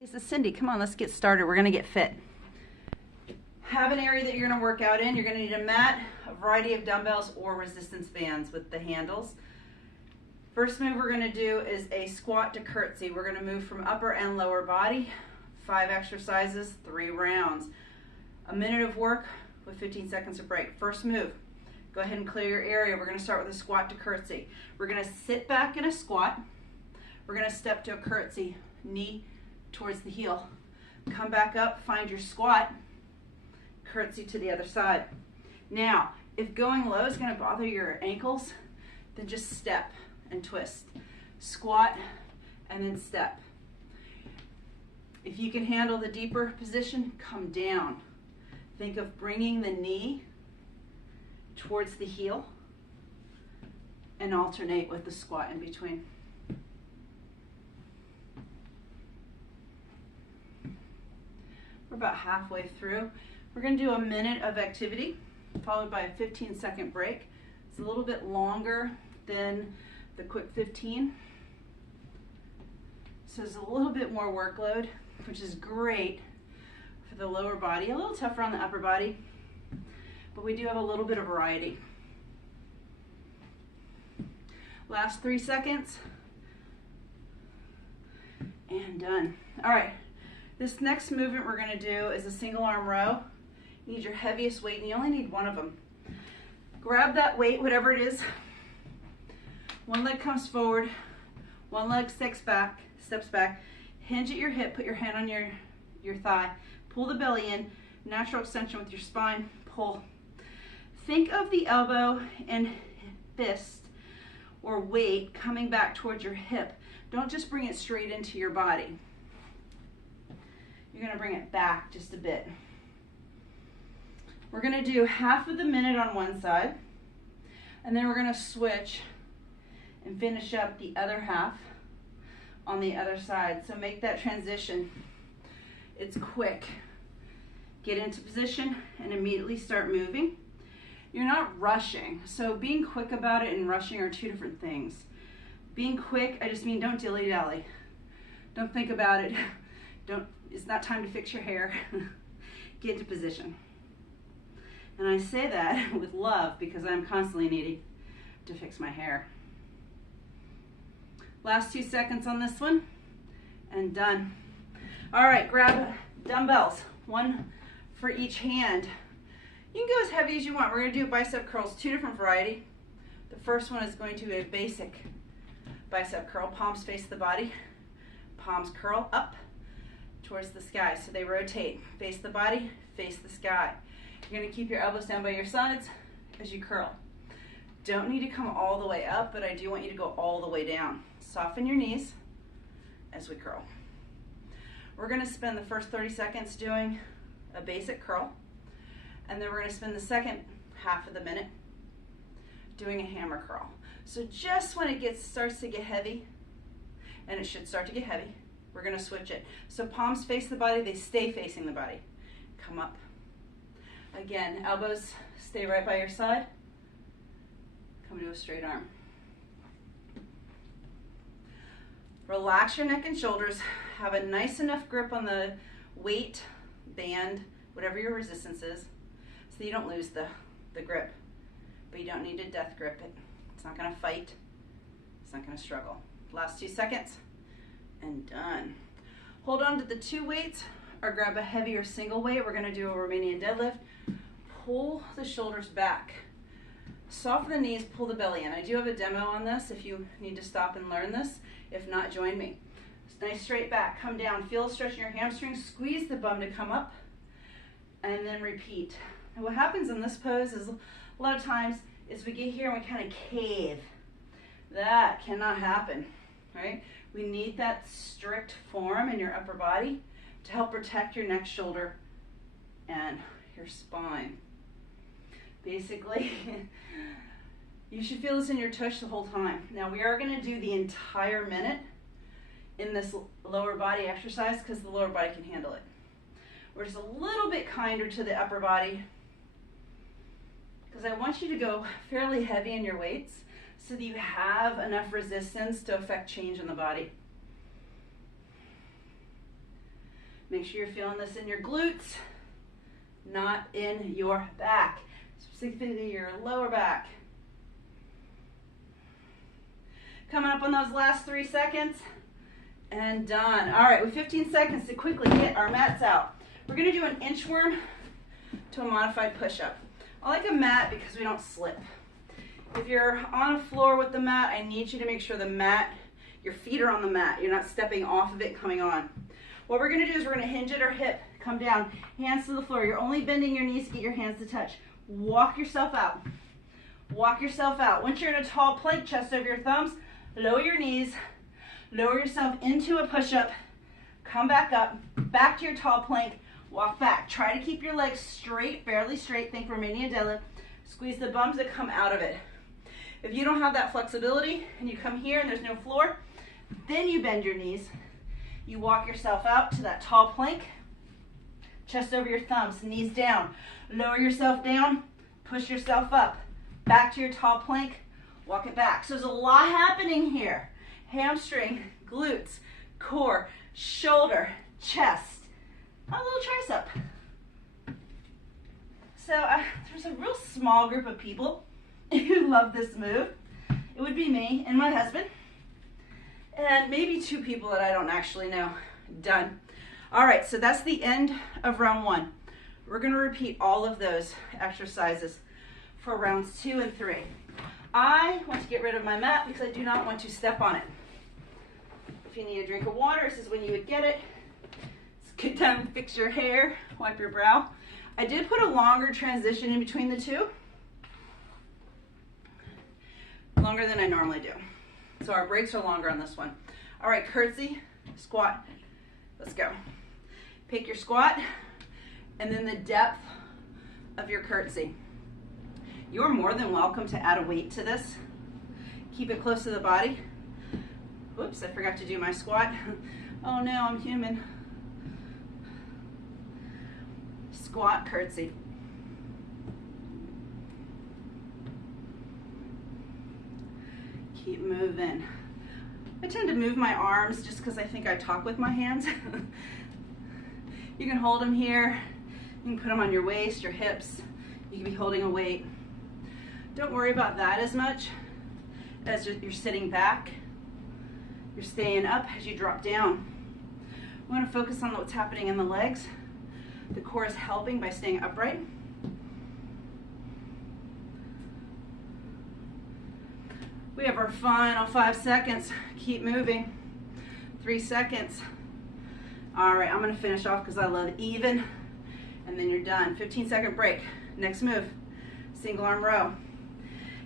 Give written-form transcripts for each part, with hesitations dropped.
This is Cindy. Come on, let's get started. We're going to get fit. Have an area that you're going to work out in. You're going to need a mat, a variety of dumbbells, or resistance bands with the handles. First move we're going to do is a squat to curtsy. We're going to move from upper and lower body. 5 exercises, 3 rounds. A minute of work with 15 seconds of break. First move. Go ahead and clear your area. We're going to start with a squat to curtsy. We're going to sit back in a squat. We're going to step to a curtsy. Knee towards the heel. Come back up, find your squat, curtsy to the other side. Now, if going low is going to bother your ankles, then just step and twist. Squat and then step. If you can handle the deeper position, come down. Think of bringing the knee towards the heel and alternate with the squat in between. We're about halfway through. We're going to do a minute of activity followed by a 15-second break. It's a little bit longer than the quick 15. So it's a little bit more workload, which is great for the lower body. A little tougher on the upper body, but we do have a little bit of variety. Last 3 seconds. And done. All right. This next movement we're going to do is a single arm row. You need your heaviest weight, and you only need one of them. Grab that weight, whatever it is. One leg comes forward, one leg steps back. Hinge at your hip, put your hand on your thigh. Pull the belly in, natural extension with your spine, pull. Think of the elbow and fist or weight coming back towards your hip. Don't just bring it straight into your body. You're going to bring it back just a bit. We're going to do half of the minute on one side, and then we're going to switch and finish up the other half on the other side. So make that transition. It's quick. Get into position and immediately start moving. You're not rushing. So being quick about it and rushing are 2 different things. Being quick, I just mean don't dilly-dally. Don't think about it. It's not time to fix your hair. Get into position. And I say that with love because I'm constantly needing to fix my hair. Last 2 seconds on this one, and done. All right, grab dumbbells, 1 for each hand. You can go as heavy as you want. We're going to do bicep curls, 2 different variety. The first one is going to be a basic bicep curl. Palms face the body, palms curl up towards the sky. So they rotate, face the body, face the sky. You're going to keep your elbows down by your sides as you curl. Don't need to come all the way up, but I do want you to go all the way down. Soften your knees as we curl. We're going to spend the first 30 seconds doing a basic curl, and then we're going to spend the second half of the minute doing a hammer curl. So just when it starts to get heavy, and it should start to get heavy, we're going to switch it. So palms face the body, they stay facing the body. Come up. Again, elbows stay right by your side. Come to a straight arm. Relax your neck and shoulders. Have a nice enough grip on the weight, band, whatever your resistance is, so you don't lose the grip. But you don't need to death grip it. It's not going to fight. It's not going to struggle. Last 2 seconds. And done. Hold on to the 2 weights or grab a heavier single weight. We're going to do a Romanian deadlift. Pull the shoulders back. Soften the knees, pull the belly in. I do have a demo on this if you need to stop and learn this. If not, join me. Nice straight back. Come down. Feel a stretch in your hamstrings. Squeeze the bum to come up. And then repeat. And what happens in this pose is a lot of times is we get here and we kind of cave. That cannot happen, right? We need that strict form in your upper body to help protect your neck, shoulder, and your spine. Basically, you should feel this in your tush the whole time. Now we are going to do the entire minute in this lower body exercise because the lower body can handle it. We're just a little bit kinder to the upper body because I want you to go fairly heavy in your weights so that you have enough resistance to affect change in the body. Make sure you're feeling this in your glutes, not in your back, specifically your lower back. Coming up on those last 3 seconds, and done. All right, with 15 seconds to quickly get our mats out. We're gonna do an inchworm to a modified push-up. I like a mat because we don't slip. If you're on a floor with the mat, I need you to make sure the mat, your feet are on the mat. You're not stepping off of it, coming on. What we're gonna do is we're gonna hinge at our hip, come down, hands to the floor. You're only bending your knees to get your hands to touch. Walk yourself out. Walk yourself out. Once you're in a tall plank, chest over your thumbs, lower your knees, lower yourself into a push-up, come back up, back to your tall plank, walk back. Try to keep your legs straight, barely straight. Think Romanian deadlift. Squeeze the bums that come out of it. If you don't have that flexibility and you come here and there's no floor, then you bend your knees. You walk yourself out to that tall plank, chest over your thumbs, knees down. Lower yourself down, push yourself up. Back to your tall plank, walk it back. So there's a lot happening here. Hamstring, glutes, core, shoulder, chest, a little tricep. So there's a real small group of people who love this move. It would be me and my husband, and maybe 2 people that I don't actually know. Done. All right, so that's the end of round 1. We're gonna repeat all of those exercises for rounds 2 and 3. I want to get rid of my mat because I do not want to step on it. If you need a drink of water, this is when you would get it. It's a good time to fix your hair, wipe your brow. I did put a longer transition in between the 2. Longer than I normally do. So our breaks are longer on this one. All right, curtsy, squat. Let's go. Pick your squat and then the depth of your curtsy. You're more than welcome to add a weight to this. Keep it close to the body. Oops, I forgot to do my squat. Oh no, I'm human. Squat, curtsy. Keep moving. I tend to move my arms just because I think I talk with my hands. You can hold them here. You can put them on your waist, your hips. You can be holding a weight. Don't worry about that as much as you're sitting back. You're staying up as you drop down. We want to focus on what's happening in the legs. The core is helping by staying upright. We have our final 5 seconds. Keep moving. 3 seconds. All right, I'm gonna finish off because I love even, and then you're done. 15-second break. Next move, single arm row.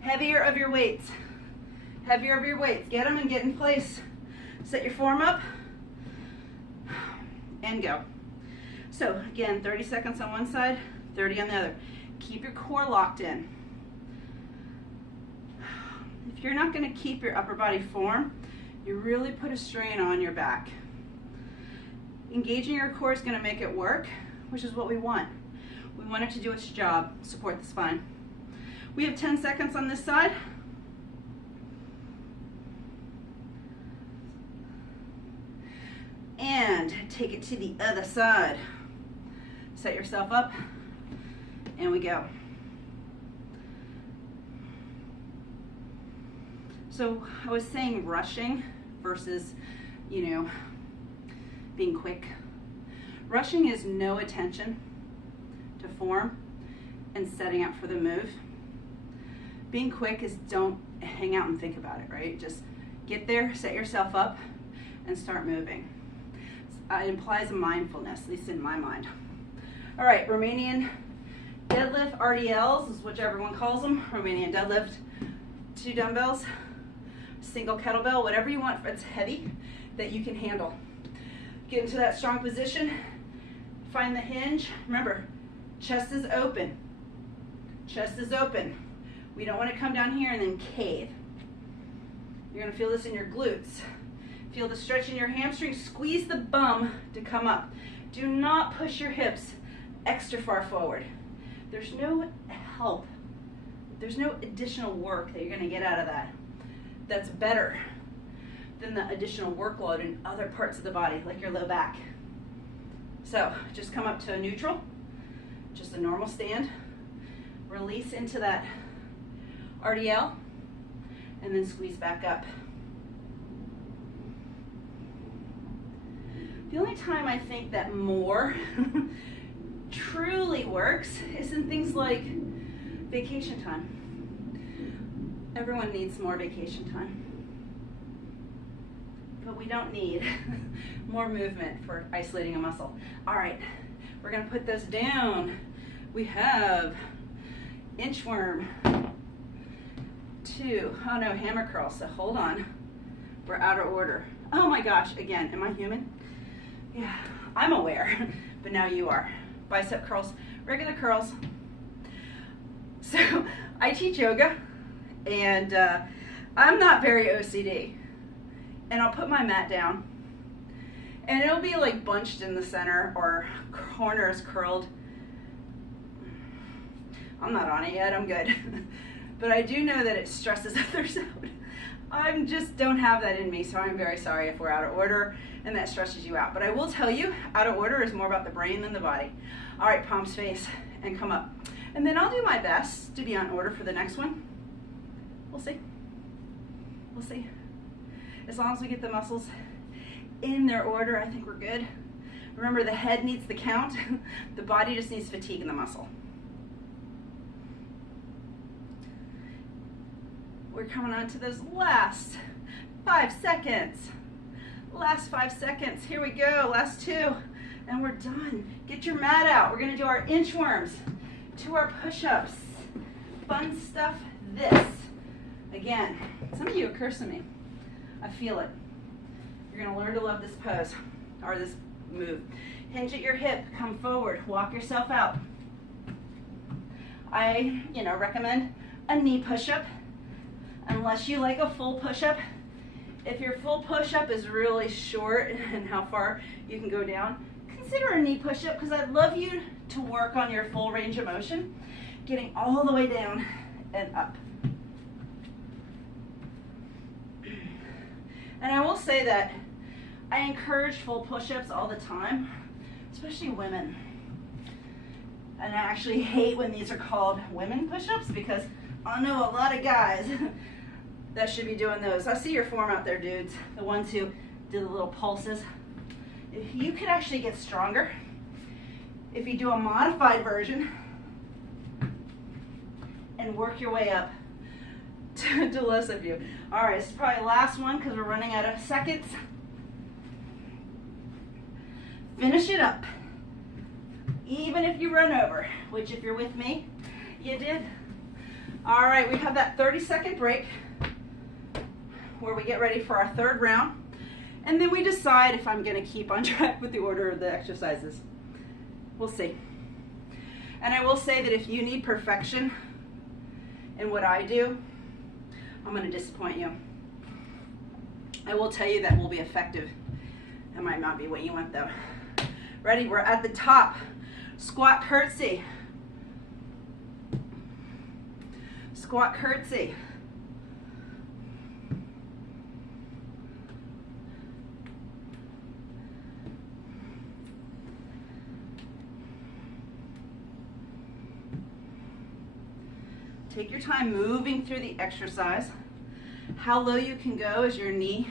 Heavier of your weights. Heavier of your weights. Get them and get in place. Set your form up and go. So again, 30 seconds on one side, 30 on the other. Keep your core locked in. If you're not going to keep your upper body form, you really put a strain on your back. Engaging your core is going to make it work, which is what we want. We want it to do its job, support the spine. We have 10 seconds on this side. And take it to the other side. Set yourself up, and we go. So I was saying rushing versus, being quick. Rushing is no attention to form and setting up for the move. Being quick is don't hang out and think about it, right? Just get there, set yourself up, and start moving. It implies a mindfulness, at least in my mind. All right, Romanian deadlift, RDLs is what everyone calls them. Romanian deadlift, 2 dumbbells, single kettlebell, whatever you want that's heavy that you can handle. Get into that strong position, find the hinge. Remember, chest is open. Chest is open. We don't want to come down here and then cave. You're going to feel this in your glutes. Feel the stretch in your hamstrings. Squeeze the bum to come up. Do not push your hips extra far forward. There's no help. There's no additional work that you're going to get out of that. That's better than the additional workload in other parts of the body, like your low back. So just come up to a neutral, just a normal stand, release into that RDL, and then squeeze back up. The only time I think that more truly works is in things like vacation time. Everyone needs more vacation time. But we don't need more movement for isolating a muscle. All right, we're gonna put those down. We have inchworm, 2, oh no, hammer curl, so hold on. We're out of order. Oh my gosh, again, am I human? Yeah, I'm aware, but now you are. Bicep curls, regular curls. So I teach yoga, and I'm not very OCD. And I'll put my mat down, and it'll be like bunched in the center or corners curled. I'm not on it yet, I'm good. But I do know that it stresses others out. I just don't have that in me, so I'm very sorry if we're out of order and that stresses you out. But I will tell you, out of order is more about the brain than the body. All right, palms face and come up. And then I'll do my best to be on order for the next one. We'll see. We'll see. As long as we get the muscles in their order, I think we're good. Remember, the head needs the count. The body just needs fatigue in the muscle. We're coming on to those last 5 seconds. Last 5 seconds. Here we go. Last 2. And we're done. Get your mat out. We're going to do our inchworms, 2 our push-ups. Fun stuff, this. Again, some of you are cursing me. I feel it. You're going to learn to love this pose, or this move. Hinge at your hip, come forward, walk yourself out. I, recommend a knee push-up, unless you like a full push-up. If your full push-up is really short and how far you can go down, consider a knee push-up, because I'd love you to work on your full range of motion, getting all the way down and up. And I will say that I encourage full push-ups all the time, especially women. And I actually hate when these are called women push-ups, because I know a lot of guys that should be doing those. I see your form out there, dudes, the ones who do the little pulses. If you could actually get stronger, if you do a modified version and work your way up to less of you. All right, this is probably the last one because we're running out of seconds. Finish it up. Even if you run over, which if you're with me, you did. All right, we have that 30-second break where we get ready for our 3rd round. And then we decide if I'm gonna keep on track with the order of the exercises. We'll see. And I will say that if you need perfection in what I do, I'm going to disappoint you. I will tell you that will be effective. It might not be what you want though. Ready? We're at the top. Squat curtsy. Squat curtsy. Take your time moving through the exercise. How low you can go is your knee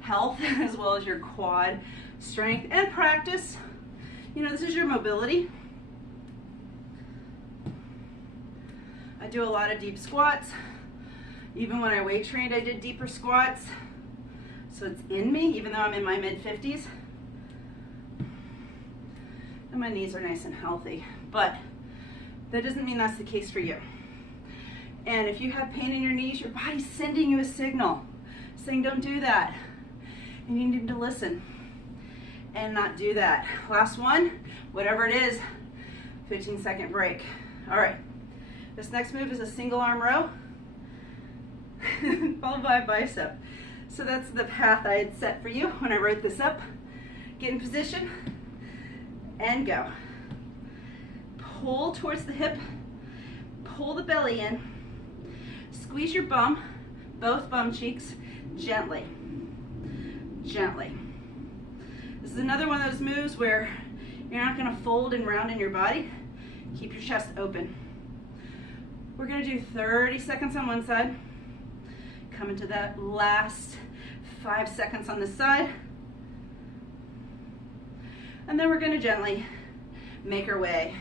health as well as your quad strength and practice. This is your mobility. I do a lot of deep squats. Even when I weight trained, I did deeper squats. So it's in me, even though I'm in my mid-50s. And my knees are nice and healthy. But that doesn't mean that's the case for you. And if you have pain in your knees, your body's sending you a signal saying don't do that. And you need to listen and not do that. Last one, whatever it is, 15-second break. All right, this next move is a single arm row followed by a bicep. So that's the path I had set for you when I wrote this up. Get in position and go. Pull towards the hip, pull the belly in, squeeze your bum, both bum cheeks, gently, gently. This This is another one of those moves where you're not gonna fold and round in your body. Keep your chest open. We're gonna do 30 seconds on one side. Come into that last 5 seconds on this side. And then we're gonna gently make our way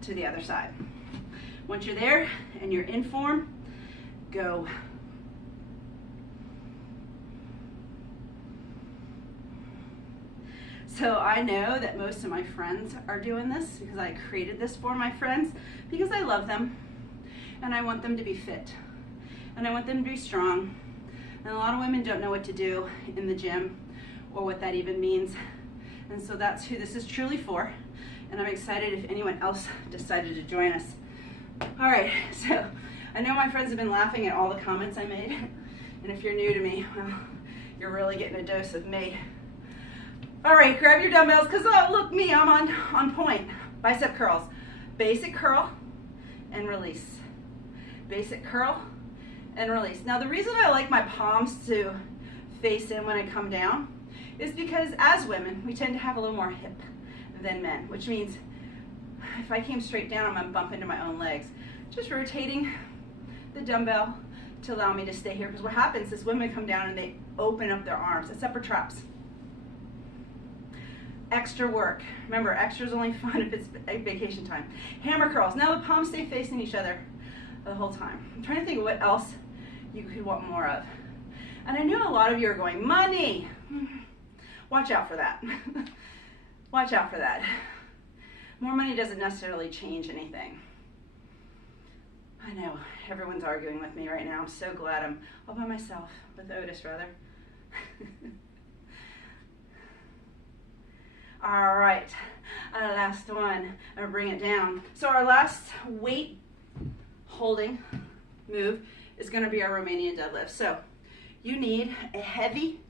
to the other side. Once you're there and you're in form, go. So I know that most of my friends are doing this because I created this for my friends because I love them and I want them to be fit and I want them to be strong. And a lot of women don't know what to do in the gym or what that even means. And so that's who this is truly for. And I'm excited if anyone else decided to join us. All right, so I know my friends have been laughing at all the comments I made. And if you're new to me, well, you're really getting a dose of me. All right, grab your dumbbells, because oh, look me, I'm on point. Bicep curls. Basic curl and release. Basic curl and release. Now the reason I like my palms to face in when I come down is because as women, we tend to have a little more hip than men, which means if I came straight down, I'm gonna bump into my own legs. Just rotating the dumbbell to allow me to stay here, because what happens is women come down and they open up their arms. It's upper traps. Extra work. Remember, extra is only fun if it's vacation time. Hammer curls. Now the palms stay facing each other the whole time. I'm trying to think of what else you could want more of. And I know a lot of you are going, money. Watch out for that. Watch out for that. More money doesn't necessarily change anything. I know, everyone's arguing with me right now. I'm so glad I'm all by myself, with Otis rather. All right, last one, I'm gonna bring it down. So our last weight holding move is gonna be our Romanian deadlift. So you need a heavy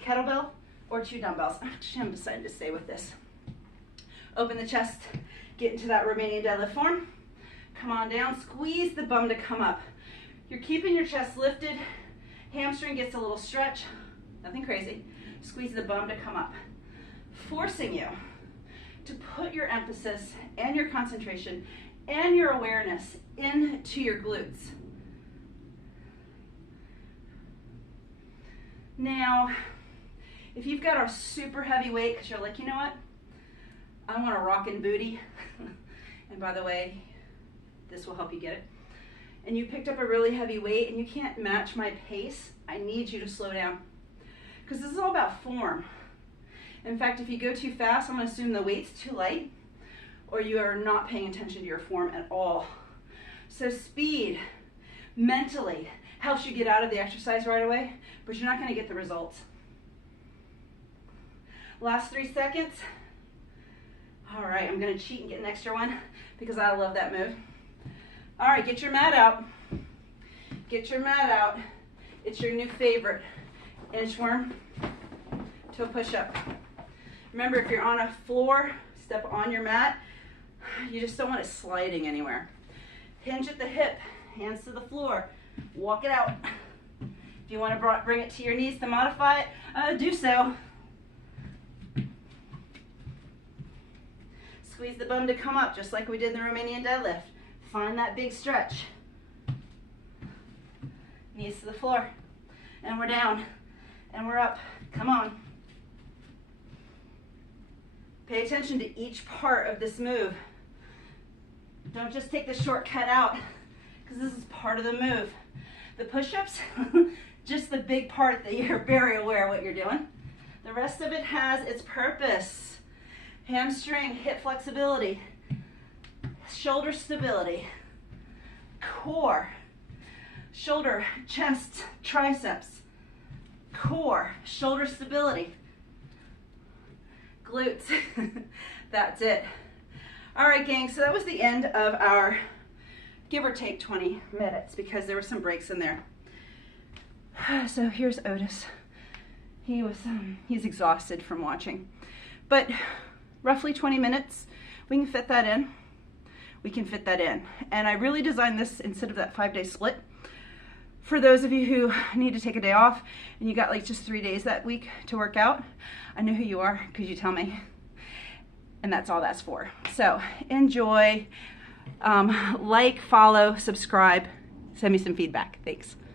kettlebell or 2 dumbbells. Actually, I'm deciding to stay with this. Open the chest, get into that Romanian deadlift form. Come on down, squeeze the bum to come up. You're keeping your chest lifted, hamstring gets a little stretch, nothing crazy. Squeeze the bum to come up. Forcing you to put your emphasis and your concentration and your awareness into your glutes. Now, if you've got a super heavy weight, because you're like, you know what? I want a rockin' booty. And by the way, this will help you get it. And you picked up a really heavy weight and you can't match my pace, I need you to slow down. Because this is all about form. In fact, if you go too fast, I'm going to assume the weight's too light or you are not paying attention to your form at all. So speed, mentally, helps you get out of the exercise right away, but you're not going to get the results. Last 3 seconds. All right, I'm going to cheat and get an extra one because I love that move. All right, get your mat out. Get your mat out. It's your new favorite. Inchworm to a push-up. Remember, if you're on a floor, step on your mat. You just don't want it sliding anywhere. Hinge at the hip, hands to the floor. Walk it out. If you want to bring it to your knees to modify it, do so. Squeeze the bum to come up, just like we did in the Romanian deadlift. Find that big stretch. Knees to the floor. And we're down. And we're up. Come on. Pay attention to each part of this move. Don't just take the shortcut out, because this is part of the move. The push-ups, just the big part that you're very aware of what you're doing. The rest of it has its purpose. Hamstring, hip flexibility, shoulder stability, core, shoulder, chest, triceps, core, shoulder stability, glutes. That's it. All right, gang, so that was the end of our give or take 20 minutes because there were some breaks in there. So here's Otis. He's exhausted from watching, but roughly 20 minutes, we can fit that in. We can fit that in. And I really designed this instead of that 5-day split For those of you who need to take a day off and you got like just 3 days that week to work out, I know who you are because you tell me. And that's all that's for. So enjoy, like, follow, subscribe, send me some feedback. Thanks.